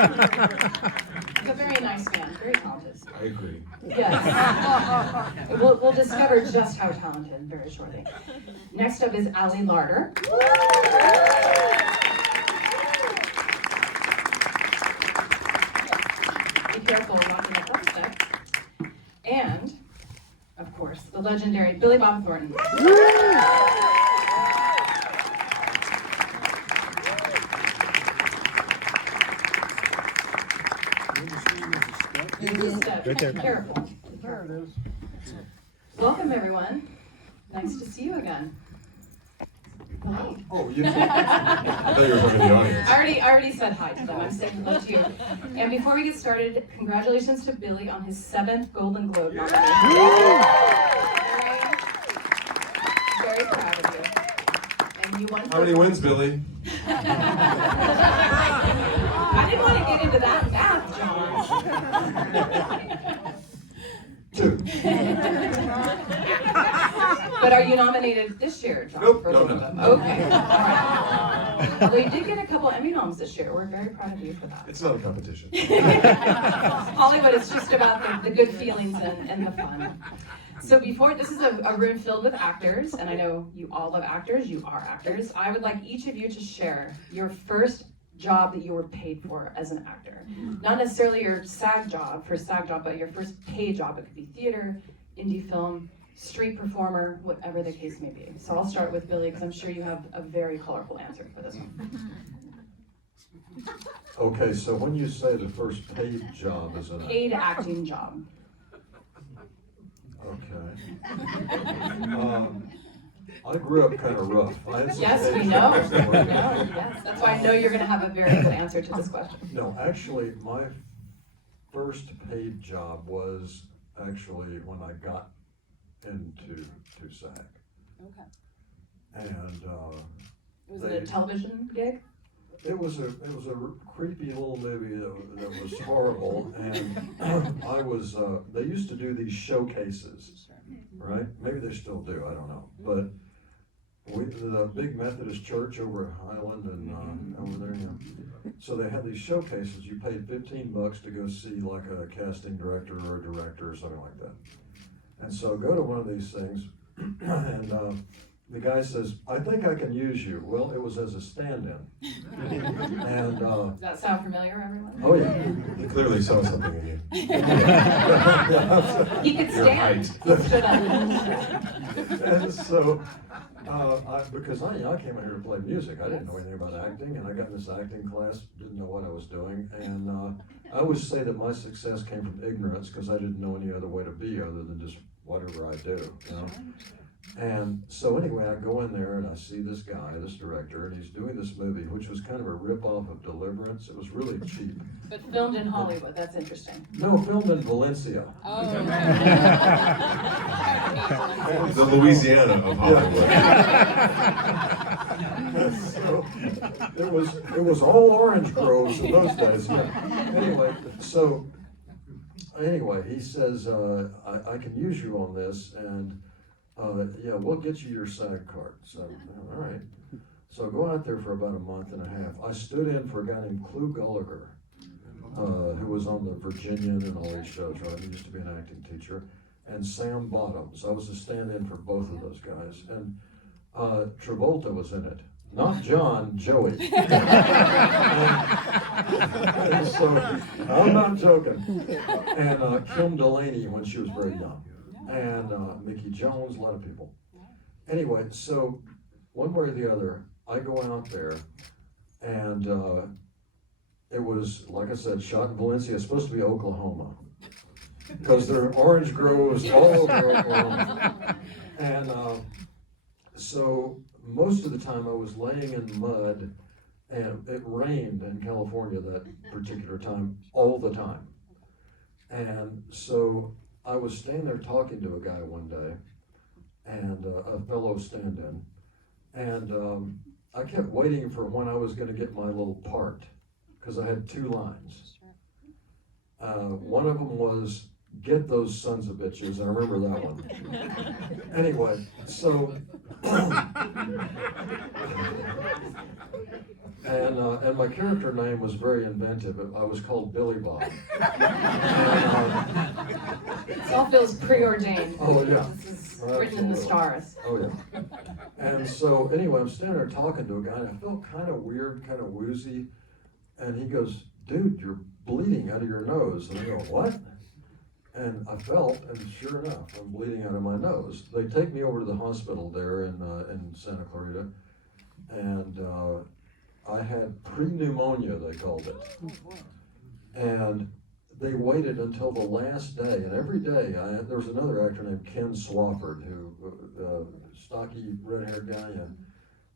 a very nice man, very talented. I agree. Yes. We'll discover just how talented very shortly. Next up is Larter. Be careful not to get thumbstick. And, of course, the legendary Billy Bob Thornton. Right there. Careful. There it is. Welcome, everyone. Nice to see you again. Hi. Oh, you I thought you were talking to the audience. I already said hi to them. I'm saying hello to you. And before we get started, congratulations to Billy on his 7th Golden Globe nomination. Very proud of you. And you won. How many wins, Billy? I didn't want to get into that math, John. 2. But are you nominated this year, John? Nope, for no. Okay, all right. Well, you did get a couple Emmy noms this year. We're very proud of you for that. It's not a competition. Hollywood is just about the good feelings and the fun. So this is a room filled with actors, and I know you all love actors, you are actors. I would like each of you to share your first job that you were paid for as an actor. Not necessarily your SAG job, but your first paid job. It could be theater, indie film, street performer, whatever the case may be. So I'll start with Billy, because I'm sure you have a very colorful answer for this one. Okay, so when you say the first paid job as an Paid acting job. Okay. I grew up kind of rough. Yes, we know. Yes, that's why I know you're going to have a very good answer to this question. No, actually, my first paid job was actually when I got into SAG. Okay. And Was it a television gig? it was a creepy little movie that was horrible, and I was they used to do these showcases, right? Maybe they still do, I don't know, but the big Methodist church over at Highland and over there, so they had these showcases. You paid $15 to go see like a casting director or a director or something like that. And so go to one of these things, and the guy says, "I think I can use you." Well, it was as a stand-in. And Does that sound familiar, everyone? oh yeah, he clearly saw something in you. He could Your stand. height. He stood up. And so, because I came in here to play music, I didn't know anything about acting, and I got in this acting class, didn't know what I was doing, and I always say that my success came from ignorance, because I didn't know any other way to be other than just whatever I do, you know? And so anyway, I go in there and I see this guy, this director, and he's doing this movie, which was kind of a rip-off of Deliverance. It was really cheap. But filmed in Hollywood, that's interesting. No, filmed in Valencia. Oh. The Louisiana of Hollywood. So it was all orange groves in those days. Yeah. Anyway, he says, I can use you on this, and yeah, we'll get you your SAG card. So, all right. So I go out there for about a month and a half. I stood in for a guy named Clu Gallagher, who was on the Virginian and all these shows, right? He used to be an acting teacher. And Sam Bottoms. I was a stand-in for both of those guys. And Travolta was in it. Not John, Joey. and so, I'm not joking. And Kim Delaney when she was very young. And Mickey Jones, a lot of people. Anyway, so one way or the other, I go out there, and it was, like I said, shot in Valencia. It's supposed to be Oklahoma, because there are orange groves all over Oklahoma. And so most of the time I was laying in mud, and it rained in California that particular time, all the time. And so I was staying there talking to a guy one day, and a fellow stand-in, and I kept waiting for when I was going to get my little part, because I had 2 lines. One of them was, "Get those sons of bitches." I remember that one. Anyway, so And my character name was very inventive. I was called Billy Bob. This all feels preordained. Oh, yeah. This is written in the stars. Oh, yeah. And so, anyway, I'm standing there talking to a guy, and I felt kind of weird, kind of woozy. And he goes, "Dude, you're bleeding out of your nose." And I go, "What?" And I felt, and sure enough, I'm bleeding out of my nose. They take me over to the hospital there in Santa Clarita, and I had pre-pneumonia, they called it. And they waited until the last day, and every day, there was another actor named Ken Swafford, who, stocky, red-haired guy,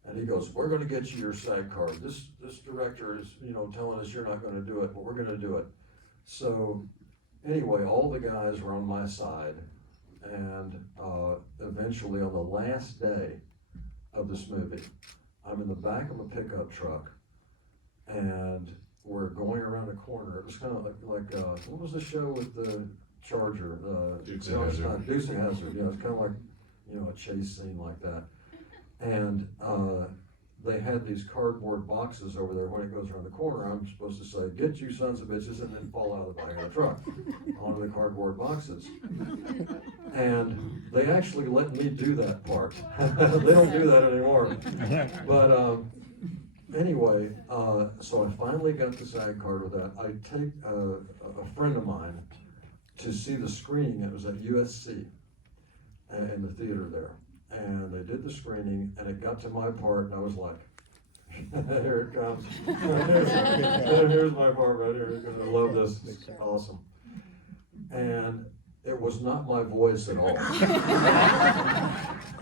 and he goes, "We're gonna get you your SAG card. This director is, telling us you're not gonna do it, but we're gonna do it." So, anyway, all the guys were on my side, and eventually on the last day of this movie, I'm in the back of a pickup truck, and we're going around a corner. It was kind of like what was the show with the Charger? Dukes of Hazzard. Dukes of Hazzard. Yeah, it's kind of like a chase scene like that. And they had these cardboard boxes over there. When it goes around the corner, I'm supposed to say, "Get you sons of bitches," and then fall out of the back of the truck onto the cardboard boxes. And they actually let me do that part. They don't do that anymore. But anyway, so I finally got the SAG card with that. I take a friend of mine to see the screening. It was at USC in the theater there. And they did the screening, and it got to my part, and I was like, "Here it comes. Here's my part right here. I love this. It's awesome." And it was not my voice at all.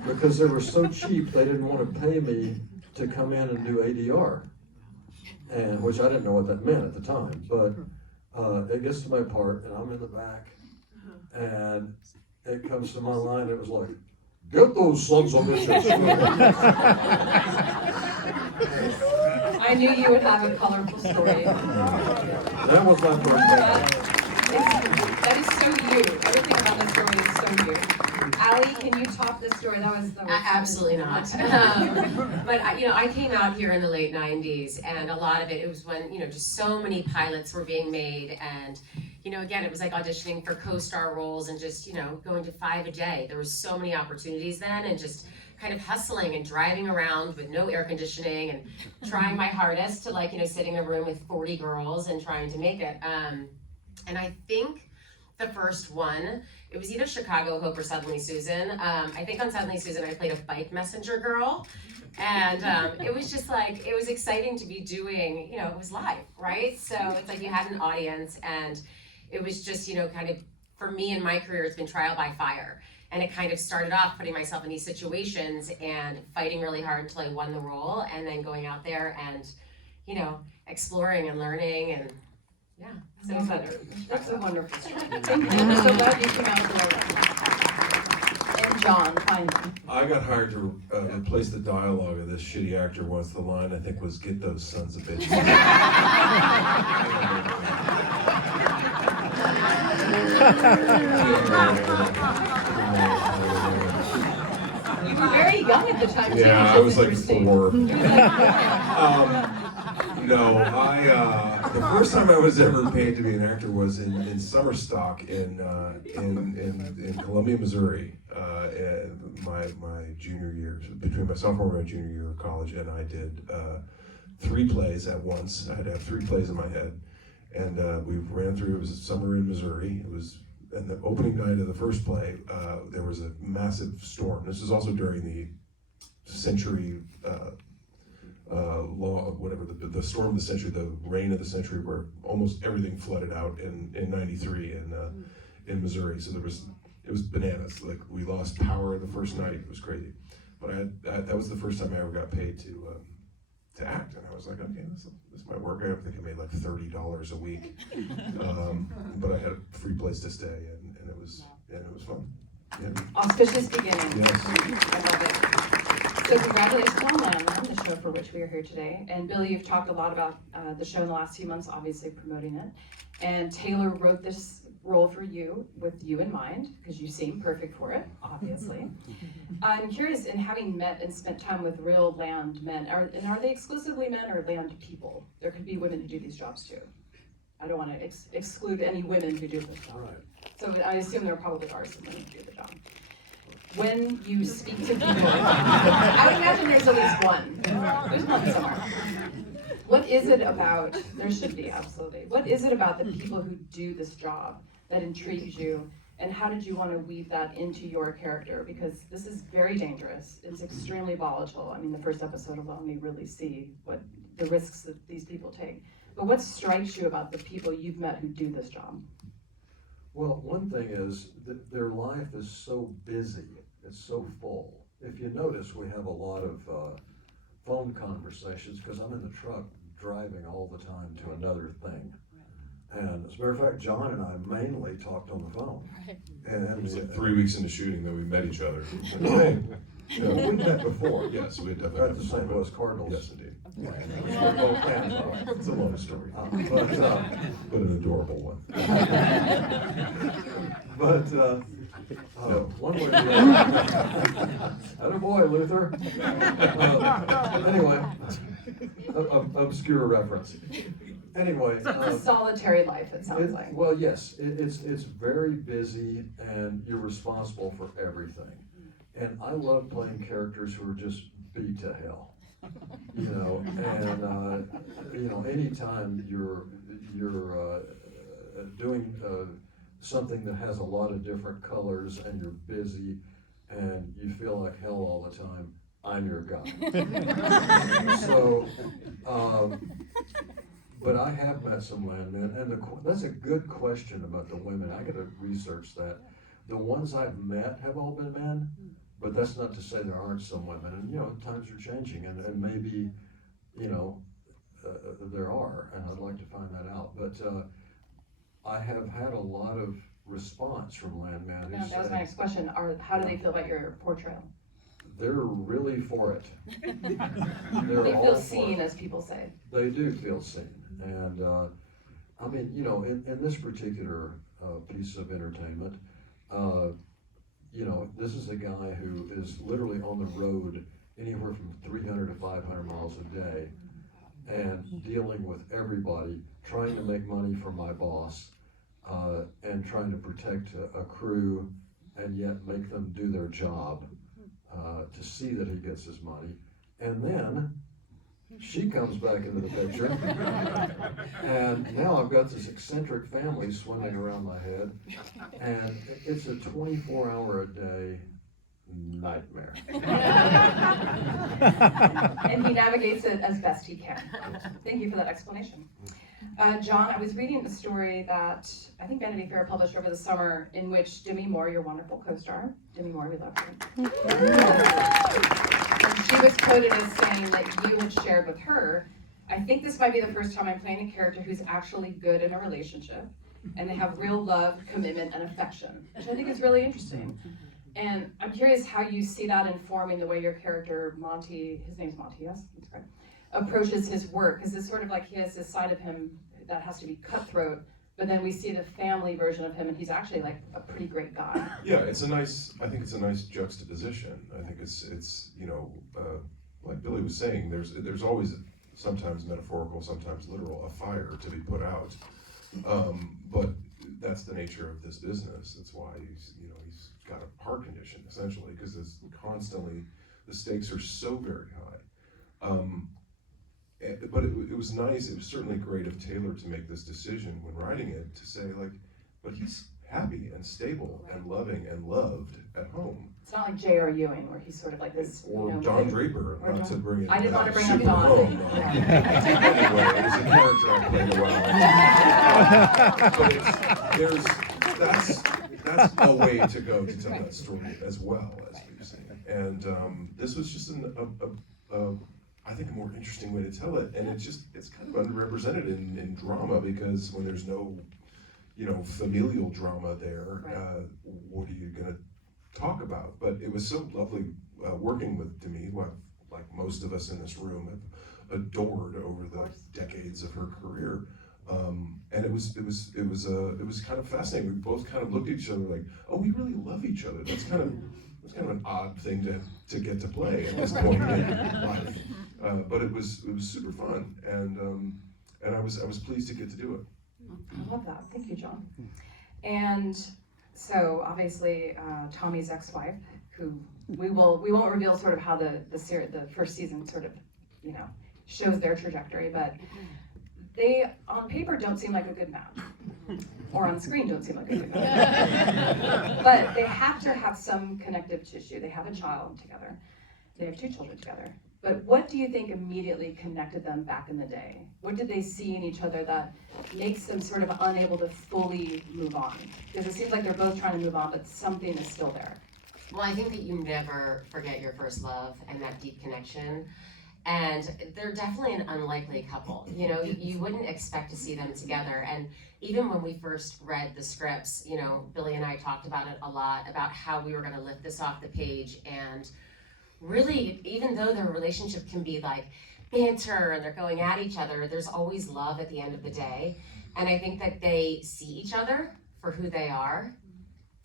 Because they were so cheap, they didn't want to pay me to come in and do ADR. And which I didn't know what that meant at the time. But it gets to my part, and I'm in the back, and it comes to my line, and it was like, "Get those sons of bitches." I knew you would have a colorful story. That was my first That is so you. Everything about this story is so you. Allie, can you top this story? That was Absolutely not. But I came out here in the late 90s, and a lot of it was when, just so many pilots were being made, and again, it was like auditioning for co-star roles and just, going to 5 a day. There was so many opportunities then, and just kind of hustling and driving around with no air conditioning and trying my hardest to sit in a room with 40 girls and trying to make it. And I think the first one, it was either Chicago Hope or Suddenly Susan. I think on Suddenly Susan, I played a bike messenger girl. And it was just it was exciting to be doing, it was live, right? So it's like you had an audience, and it was just, kind of, for me in my career, it's been trial by fire. And it kind of started off putting myself in these situations and fighting really hard until I won the role, and then going out there and, exploring and learning, and yeah. So that's a wonderful story. Thank you. I'm so glad you came out to our And Jon, finally. I got hired to replace the dialogue of this shitty actor once. The line, I think, was, "Get those sons of bitches." You were very young at the time. Yeah, I was like 4. No, the first time I was ever paid to be an actor was in summer stock in Columbia, Missouri, my junior year, between my sophomore and my junior year of college, and I did 3 plays at once. I had to have 3 plays in my head, and we ran through. It was summer in Missouri. It was, and the opening night of the first play, there was a massive storm. This was also during the century. The storm of the century, the rain of the century, where almost everything flooded out in '93 in Missouri. So it was bananas. Like, we lost power the first night. It was crazy. But that was the first time I ever got paid to act, and I was like, okay, this might work. I think I made like $30 a week, but I had a free place to stay, and it was fun. Yeah. Auspicious beginning. Yes. I love it. So congratulations on Landman, the show for which we are here today. And Billy, you've talked a lot about the show in the last few months, obviously promoting it. And Taylor wrote this role for you with you in mind, because you seem perfect for it, obviously. I'm curious, in having met and spent time with real land men, are they exclusively men or land people? There could be women who do these jobs too. I don't want to exclude any women who do this job. Right. So I assume there probably are some women who do the job. When you speak to people, I would imagine there's at least one. There's one somewhere. What is it about, there should be, absolutely. What is it about the people who do this job that intrigues you? And how did you want to weave that into your character? Because this is very dangerous. It's extremely volatile. I mean, the first episode alone, we really see what the risks that these people take. But what strikes you about the people you've met who do this job? Well, one thing is that their life is so busy, it's so full. If you notice, we have a lot of phone conversations because I'm in the truck driving all the time to another thing. And as a matter of fact, John and I mainly talked on the phone. And It was like 3 weeks into shooting that we met each other. we met before. Yes, we had At definitely. the St. Louis Cardinals. Yes, indeed. Football camp. It's a long story, But but an adorable one. one way or the other. Attaboy, Luther. Anyway, obscure reference. Anyway. It's a solitary life, it sounds like. Well, yes, it's very busy and you're responsible for everything. And I love playing characters who are just beat to hell. You know, and you know, anytime you're doing something that has a lot of different colors and you're busy and you feel like hell all the time, I'm your guy. So, but I have met some landmen, and that's a good question about the women. I got to research that. The ones I've met have all been men, but that's not to say there aren't some women. And you know, times are changing, and maybe, you know, there are, and I'd like to find that out. But I have had a lot of response from landmen who That was my say next question. How do they feel about your portrayal? they're really for it. They're They all feel for seen, it. as people say. They do feel seen, and I mean, you know, in this particular piece of entertainment, you know, this is a guy who is literally on the road anywhere from 300 to 500 miles a day, and dealing with everybody, trying to make money for my boss, and trying to protect a crew, and yet make them do their job, to see that he gets his money, and then she comes back into the picture, and now I've got this eccentric family swimming around my head, and it's a 24-hour-a-day nightmare. And he navigates it as best he can. Thank you for that explanation. John, I was reading a story that I think Vanity Fair published over the summer, in which Demi Moore, your wonderful co-star, Demi Moore, we love her. She was quoted as saying that you had shared with her, I think this might be the first time I'm playing a character who's actually good in a relationship, and they have real love, commitment, and affection, which I think is really interesting. And I'm curious how you see that informing the way your character, Monty, his name's Monty, yes? That's correct, approaches his work, because it's sort of like he has this side of him that has to be cutthroat, but then we see the family version of him, and he's actually like a pretty great guy. Yeah, I think it's a nice juxtaposition. I think it's you know, like Billy was saying, there's always, sometimes metaphorical, sometimes literal, a fire to be put out. But that's the nature of this business. That's why he's got a heart condition, essentially, because it's constantly, the stakes are so very high. But it was nice, it was certainly great of Taylor to make this decision when writing it, to say, like, but he's happy and stable and loving and loved at home. It's not like J.R. Ewing, where he's sort of like this, Or you know, Don Draper, or not to bring in I didn't want to bring up super Don. home. Anyway, it was a character I played a while. But that's a way to go to tell that story as well, as we've seen. And this was just I think a more interesting way to tell it, and it's kind of underrepresented in drama, because when there's no, you know, familial drama there, what are you gonna talk about? But it was so lovely working with Demi, who like most of us in this room have adored over the decades of her career. And it was kind of fascinating. We both kind of looked at each other like, oh, we really love each other. That's kind of an odd thing to get to play at this point in life. But it was super fun, and I was pleased to get to do it. I love that. Thank you, Jon. And so obviously Tommy's ex-wife, who we won't reveal sort of how the first season sort of, you know, shows their trajectory, but they on paper don't seem like a good match, or on screen don't seem like a good match. But they have to have some connective tissue. They have a child together. They have 2 children together. But what do you think immediately connected them back in the day? What did they see in each other that makes them sort of unable to fully move on? Because it seems like they're both trying to move on, but something is still there. Well, I think that you never forget your first love and that deep connection. And they're definitely an unlikely couple. You know, you wouldn't expect to see them together. And even when we first read the scripts, you know, Billy and I talked about it a lot, about how we were going to lift this off the page. And really, even though their relationship can be like banter and they're going at each other, there's always love at the end of the day. And I think that they see each other for who they are.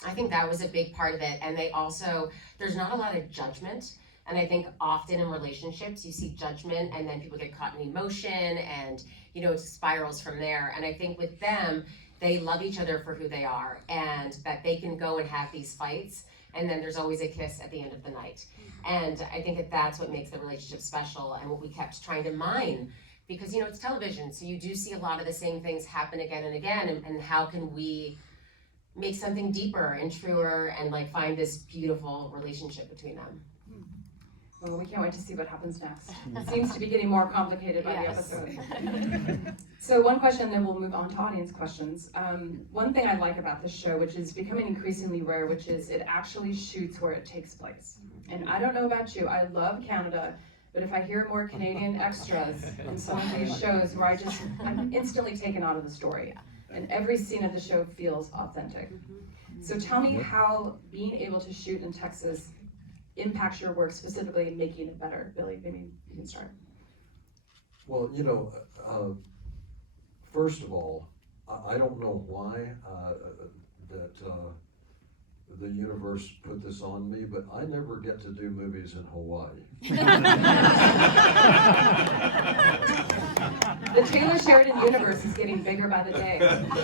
I think that was a big part of it. And they also, there's not a lot of judgment. And I think often in relationships, you see judgment and then people get caught in emotion and, you know, it spirals from there. And I think with them, they love each other for who they are and that they can go and have these fights. And then there's always a kiss at the end of the night. And I think that that's what makes the relationship special and what we kept trying to mine. Because, you know, it's television, so you do see a lot of the same things happen again and again. And how can we make something deeper and truer and like find this beautiful relationship between them? Well, we can't wait to see what happens next. It seems to be getting more complicated by the episode. So one question, then we'll move on to audience questions. One thing I like about this show, which is becoming increasingly rare, which is it actually shoots where it takes place. And I don't know about you, I love Canada, but if I hear more Canadian extras in some of these shows where I'm instantly taken out of the story. And every scene of the show feels authentic. So tell me how being able to shoot in Texas impacts your work, specifically in making it better. Billy, maybe you can start. Well, you know, first of all, I don't know why that the universe put this on me, but I never get to do movies in Hawaii. The Taylor Sheridan universe is getting bigger by the day.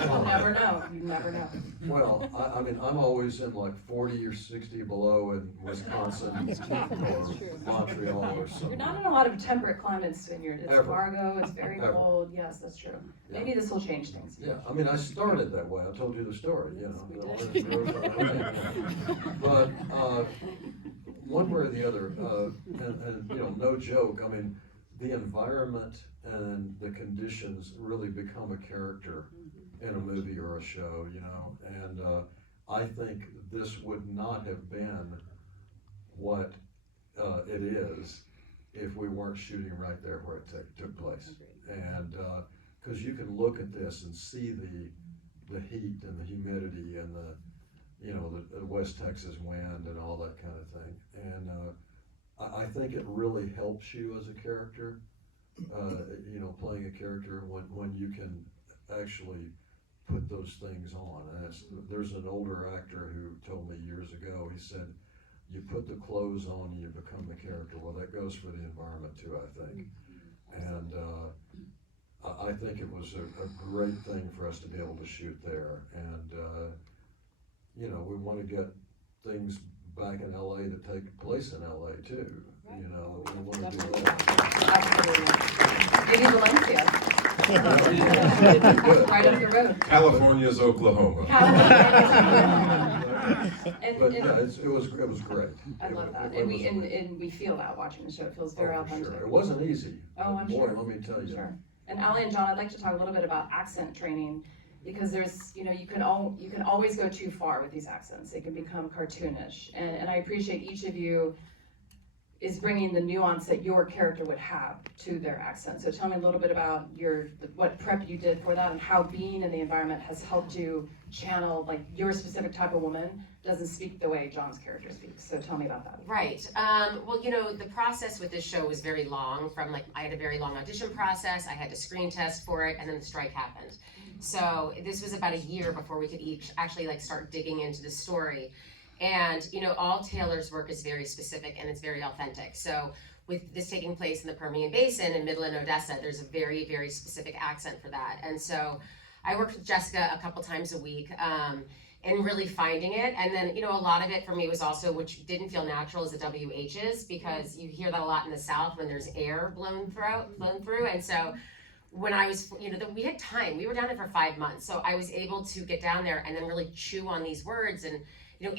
You'll never know. You never know. Well, I mean, I'm always in like 40 or 60 below in Wisconsin or Montreal or You're something. not in a lot of temperate climates when you're, it's Ever. Fargo, it's very Ever. cold. Yes, that's true. Yeah. Maybe this will change things. Yeah, I mean, I started that way. I told you the story, you know. But one way or the other, and you know, no joke, I mean, the environment and the conditions really become a character in a movie or a show, you know, and I think this would not have been what it is if we weren't shooting right there where it took place. And because you can look at this and see the heat and the humidity and the West Texas wind and all that kind of thing. And I think it really helps you as a character, you know, playing a character when you can actually put those things on. And there's an older actor who told me years ago, he said, you put the clothes on and you become the character. Well, that goes for the environment too, I think. And I think it was a great thing for us to be able to shoot there. And, you know, we want to get things back in LA to take place in LA too. Right. You know, we want to do that. Absolutely. Maybe Valencia. Right up the road. California's Oklahoma. But yeah, it was great. I love that, and we feel that watching the show. It feels very authentic. Sure. It wasn't easy. Oh, I'm Boy, sure. let me tell you. Sure. And Allie and Jon, I'd like to talk a little bit about accent training, because there's, you know, you can always go too far with these accents. It can become cartoonish, and I appreciate each of you is bringing the nuance that your character would have to their accent. So tell me a little bit about what prep you did for that, and how being in the environment has helped you channel like your specific type of woman doesn't speak the way Jon's character speaks. So tell me about that. Right. Well, the process with this show was very long. I had a very long audition process. I had to screen test for it, and then the strike happened. So this was about a year before we could each actually start digging into the story. And all Taylor's work is very specific and it's very authentic. So with this taking place in the Permian Basin in Midland, Odessa, there's a very, very specific accent for that. And so I worked with Jessica a couple times a week. And really finding it. And then, a lot of it for me was also, which didn't feel natural, is the WHs, because you hear that a lot in the South when there's air blown through. And so when I was, we had time. We were down there for 5 months. So I was able to get down there and then really chew on these words. And,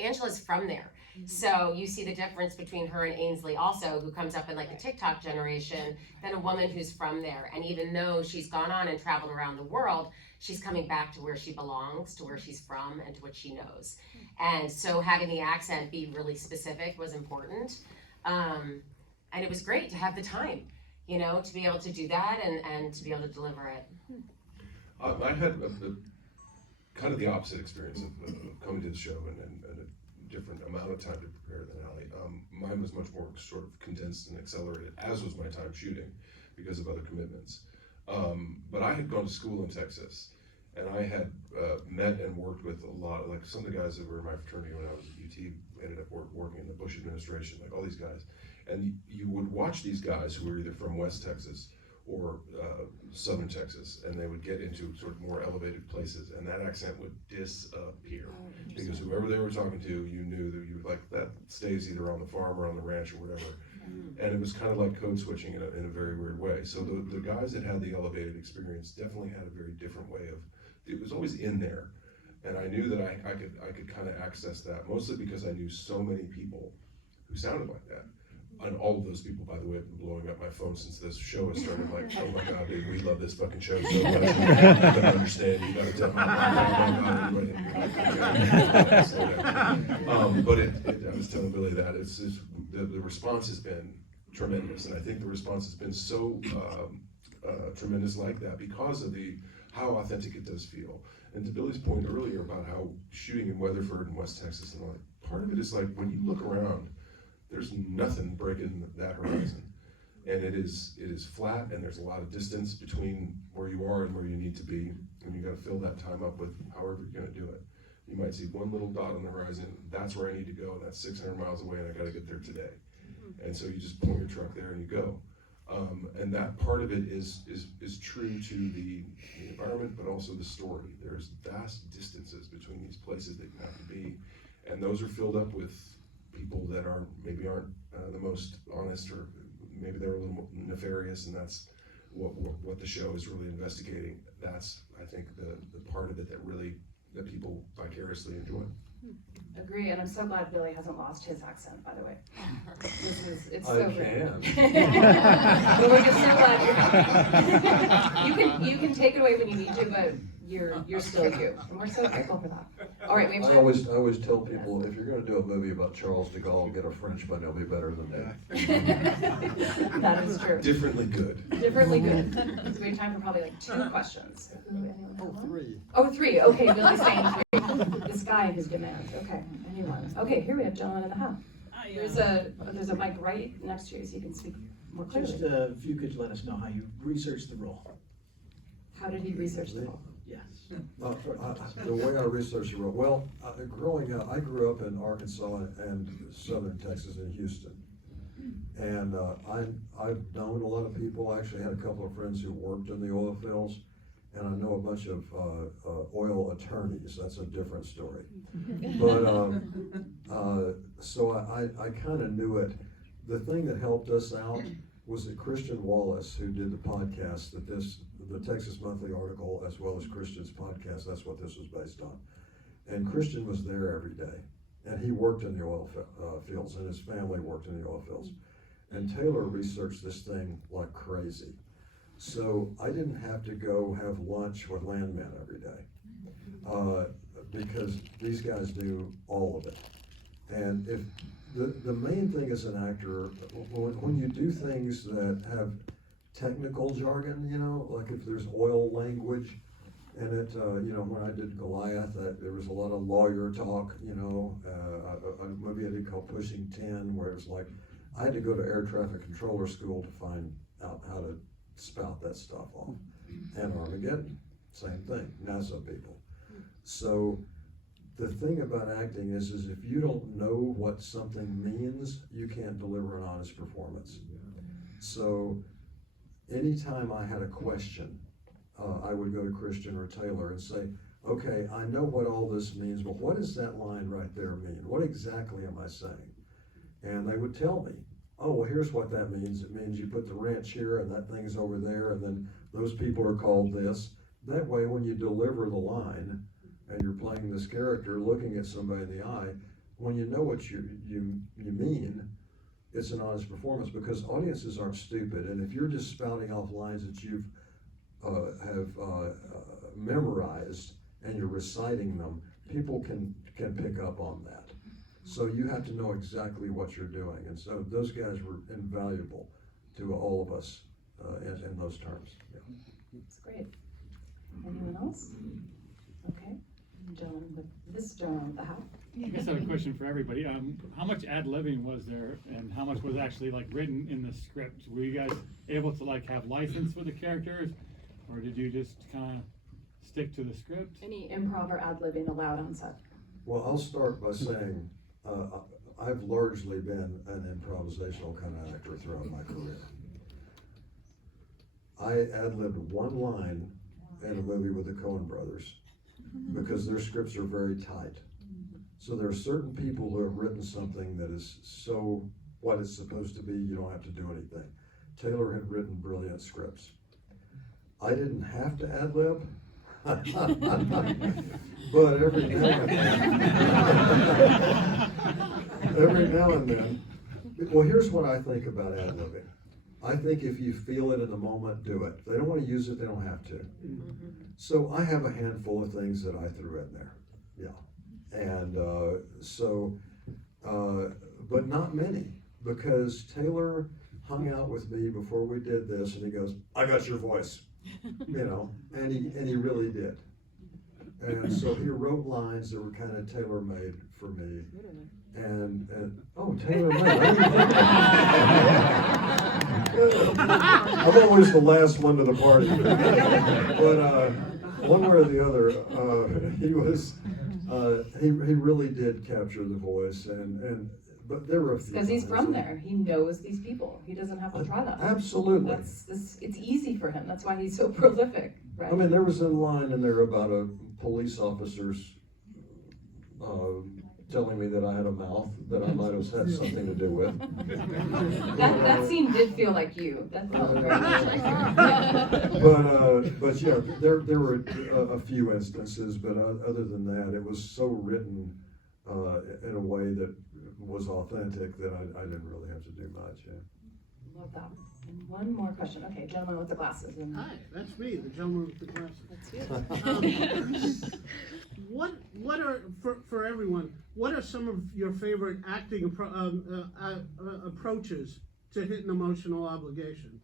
Angela's from there. So you see the difference between her and Ainsley also, who comes up in the TikTok generation, than a woman who's from there. And even though she's gone on and traveled around the world, she's coming back to where she belongs, to where she's from, and to what she knows. And so having the accent be really specific was important. And it was great to have the time, to be able to do that and to be able to deliver it. I had kind of the opposite experience of coming to the show and a different amount of time to prepare than Allie. Mine was much more sort of condensed and accelerated, as was my time shooting because of other commitments. But I had gone to school in Texas, and I had met and worked with a lot of, some of the guys that were in my fraternity when I was at UT ended up working in the Bush administration, all these guys. And you would watch these guys who were either from West Texas or Southern Texas, and they would get into sort of more elevated places, and that accent would disappear. Because whoever they were talking to, you knew that you that stays either on the farm or on the ranch or whatever. And it was kind of like code switching in a very weird way. So the guys that had the elevated experience definitely had a very different way of, it was always in there. And I knew that I could kind of access that, mostly because I knew so many people who sounded like that. And all of those people, by the way, have been blowing up my phone since this show has started. Oh my God, dude, we love this fucking show so much. You gotta understand, you gotta tell me. But I was telling Billy that it's the response has been tremendous, and I think the response has been so tremendous like that because of how authentic it does feel. And to Billy's point earlier about how shooting in Weatherford and West Texas and all that, part of it is when you look around, there's nothing breaking that horizon, and it is flat, and there's a lot of distance between where you are and where you need to be, and you got to fill that time up with however you're going to do it. You might see one little dot on the horizon. That's where I need to go, and that's 600 miles away, and I got to get there today. And so you just point your truck there and you go. And that part of it is true to the environment, but also the story. There's vast distances between these places that you have to be, and those are filled up with people that maybe aren't the most honest, or maybe they're a little more nefarious, and that's what the show is really investigating. That's, I think, the part of it that people vicariously enjoy. Agree, and I'm so glad Billy hasn't lost his accent, by the way. It's I so can. But we're just so glad you can take it away when you need to, but you're still you, and we're so grateful for that. All right, we have I time. always tell people, if you're going to do a movie about Charles de Gaulle, get a Frenchman, he'll be better than me. That is true. Differently good. Differently good. So we have time for probably 2 questions. Three. Oh, 3. Okay, Billy's saying 3. This guy and his demands. Okay, anyone. Okay, here we have Jon and a half. There's a mic right next to you, so you can speak more clearly. Just if you could let us know how you researched the role. How did he research the role? Yes. The way I researched the role, well, growing up, I grew up in Arkansas and Southern Texas in Houston. And I've known a lot of people. I actually had a couple of friends who worked in the oil fields, and I know a bunch of oil attorneys. That's a different story. But so I kind of knew it. The thing that helped us out was that Christian Wallace, who did the podcast, the Texas Monthly article, as well as Christian's podcast, that's what this was based on. And Christian was there every day, and he worked in the oil fields, and his family worked in the oil fields. And Taylor researched this thing like crazy. So I didn't have to go have lunch with Landman every day, because these guys do all of it. And if the main thing as an actor, when you do things that have technical jargon, like if there's oil language, And it, when I did Goliath, there was a lot of lawyer talk, a movie I did called Pushing 10, where it was like, I had to go to air traffic controller school to find out how to spout that stuff off. And Armageddon, same thing, NASA people. So the thing about acting is if you don't know what something means, you can't deliver an honest performance. So anytime I had a question, I would go to Christian or Taylor and say, okay, I know what all this means, but what does that line right there mean? What exactly am I saying? And they would tell me, oh, well, here's what that means. It means you put the wrench here and that thing's over there, and then those people are called this. That way, when you deliver the line and you're playing this character, looking at somebody in the eye, when you know what you mean, it's an honest performance, because audiences aren't stupid. And if you're just spouting off lines that you've have memorized and you're reciting them, people can pick up on that. So you have to know exactly what you're doing. And so those guys were invaluable to all of us in those terms. Yeah. That's great. Anyone else? Okay. This gentleman with the hat. I guess I have a question for everybody. How much ad-libbing was there, and how much was actually written in the script? Were you guys able to have license for the characters, or did you just kind of stick to the script? Any improv or ad-libbing allowed on set? Well, I'll start by saying I've largely been an improvisational kind of actor throughout my career. I ad-libbed one line in a movie with the Coen brothers because their scripts are very tight. So there are certain people who have written something that is so what it's supposed to be, you don't have to do anything. Taylor had written brilliant scripts. I didn't have to ad-lib, but every now and then, well, here's what I think about ad-libbing. I think if you feel it in the moment, do it. If they don't want to use it, they don't have to. So I have a handful of things that I threw in there, yeah. And but not many, because Taylor hung out with me before we did this, and he goes, "I got your voice," and he really did. And so he wrote lines that were kind of tailor-made for me. And oh, tailor-made. I'm always the last one to the party. But one way or the other, he really did capture the voice, but there were a few. Because he's from there. He knows these people. He doesn't have to try that. Absolutely. It's easy for him. That's why he's so prolific, right? I mean, there was a line in there about a police officer's telling me that I had a mouth that I might have had something to do with. That scene did feel like you. That felt very much like you. But yeah, there were a few instances, but other than that, it was so written in a way that was authentic that I didn't really have to do much. Yeah. Love that. And one more question. Okay, gentleman with the glasses. Hi, that's me, the gentleman with the glasses. That's you. What are for everyone? What are some of your favorite acting approaches to hit an emotional obligation?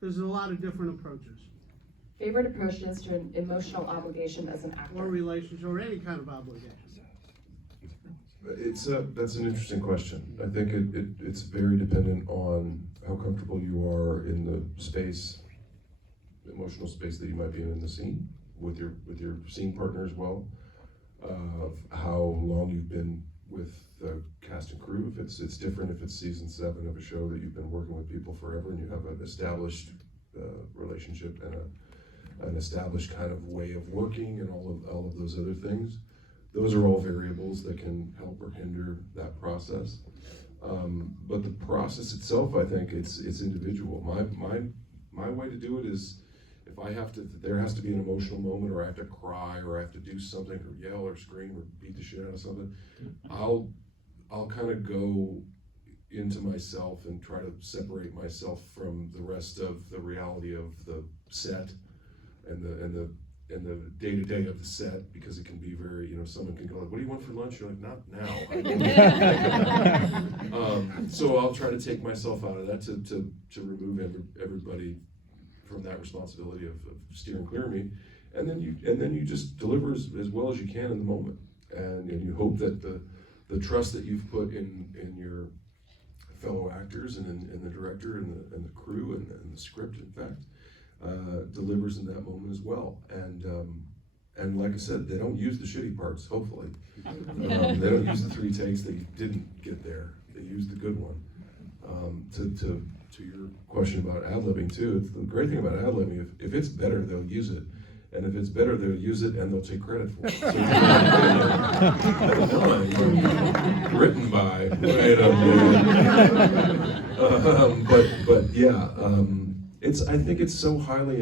There's a lot of different approaches. Favorite approaches to an emotional obligation as an actor? Or relationship, or any kind of obligation. That's an interesting question. I think it's very dependent on how comfortable you are in the space, the emotional space that you might be in the scene with your scene partner as well. How long you've been with the cast and crew. If it's different if it's season 7 of a show that you've been working with people forever and you have an established relationship and an established kind of way of working and all of those other things. Those are all variables that can help or hinder that process. But the process itself, I think it's individual. My way to do it is, if there has to be an emotional moment, or I have to cry, or I have to do something, or yell, or scream, or beat the shit out of something, I'll kind of go into myself and try to separate myself from the rest of the reality of the set and the day-to-day of the set, because it can be very, someone can go like, "What do you want for lunch?" You're like, "Not now." So I'll try to take myself out of that to remove everybody from that responsibility of steering clear of me, and then you just deliver as well as you can in the moment, and you hope that the trust that you've put in your fellow actors and in the director and the crew and the script, in fact, delivers in that moment as well. And like I said, they don't use the shitty parts, hopefully. They don't use the 3 takes that you didn't get there. They use the good one. To your question about ad-libbing too, it's the great thing about ad-libbing, if it's better, they'll use it. And if it's better, they'll use it and they'll take credit for it. So written by, right? But yeah, I think it's so highly